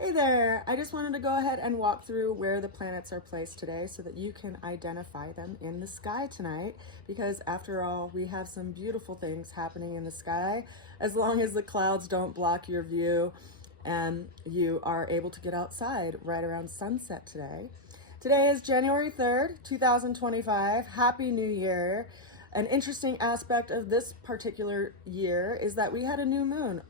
Hey there! I just wanted to go ahead and walk through where the planets are placed today so that you can identify them in the sky tonight, because after all, we have some beautiful things happening in the sky as long as the clouds don't block your view and you are able to get outside right around sunset today. Today is January 3rd, 2025. Happy New Year! An interesting aspect of this particular year is that we had a new moon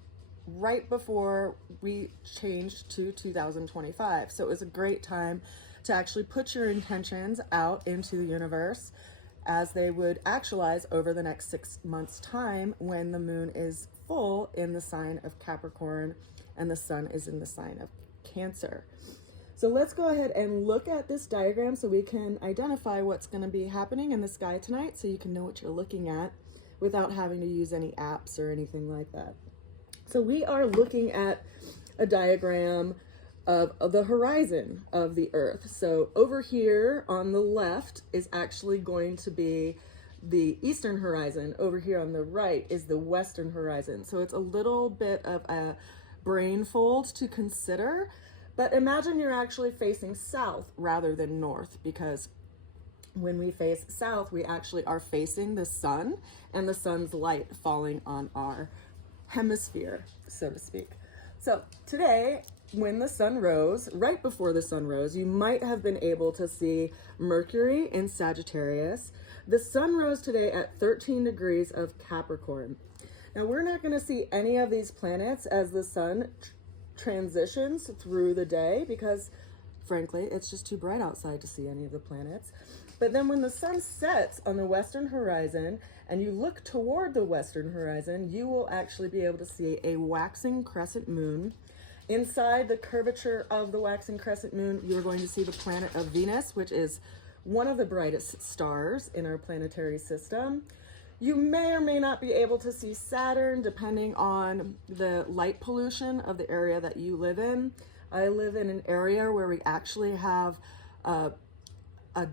right before we changed to 2025. So it was a great time to actually put your intentions out into the universe as they would actualize over the next 6 months' time when the moon is full in the sign of Capricorn and the sun is in the sign of Cancer. So let's go ahead and look at this diagram so we can identify what's going to be happening in the sky tonight so you can know what you're looking at without having to use any apps or anything like that. So we are looking at a diagram of the horizon of the Earth. So over here on the left is actually going to be the eastern horizon. Over here on the right is the western horizon. So it's a little bit of a brain fold to consider, but imagine you're actually facing south rather than north, because when we face south, we actually are facing the sun and the sun's light falling on our hemisphere, so to speak. So today, when the sun rose, right before the sun rose, you might have been able to see Mercury in Sagittarius. The sun rose today at 13 degrees of Capricorn. Now we're not going to see any of these planets as the sun transitions through the day because frankly, it's just too bright outside to see any of the planets. But then when the sun sets on the western horizon and you look toward the western horizon, you will actually be able to see a waxing crescent moon. Inside the curvature of the waxing crescent moon, you're going to see the planet of Venus, which is one of the brightest stars in our planetary system. You may or may not be able to see Saturn depending on the light pollution of the area that you live in. I live in an area where we actually have a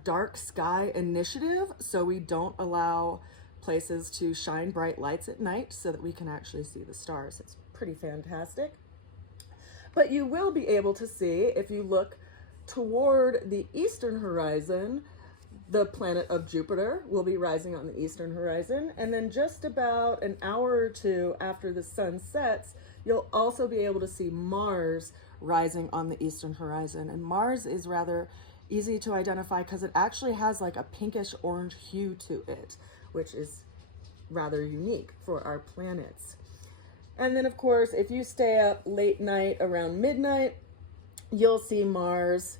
dark sky initiative, so we don't allow places to shine bright lights at night so that we can actually see the stars. It's pretty fantastic. But you will be able to see, if you look toward the eastern horizon, the planet of Jupiter will be rising on the eastern horizon. And then just about an hour or two after the sun sets, you'll also be able to see Mars rising on the eastern horizon. And Mars is rather easy to identify because it actually has like a pinkish orange hue to it, which is rather unique for our planets. And then of course, if you stay up late night around midnight, you'll see Mars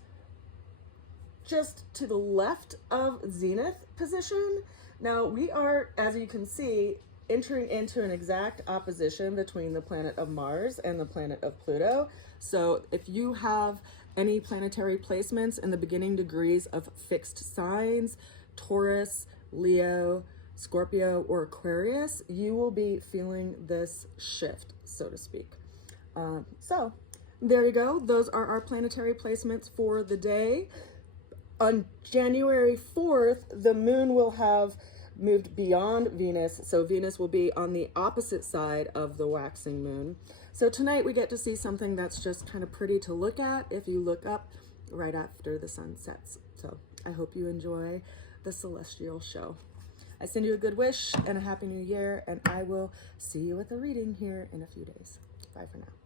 just to the left of zenith position. Now we are, as you can see, entering into an exact opposition between the planet of Mars and the planet of Pluto. So if you have any planetary placements in the beginning degrees of fixed signs, Taurus, Leo, Scorpio, or Aquarius, you will be feeling this shift, so to speak. So there you go. Those are our planetary placements for the day. On January 4th, the moon will have moved beyond Venus, so Venus will be on the opposite side of the waxing moon. So tonight we get to see something that's just kind of pretty to look at if you look up right after the sun sets. So I hope you enjoy the celestial show. I send you a good wish and a happy new year, and I will see you at the reading here in a few days. Bye for now.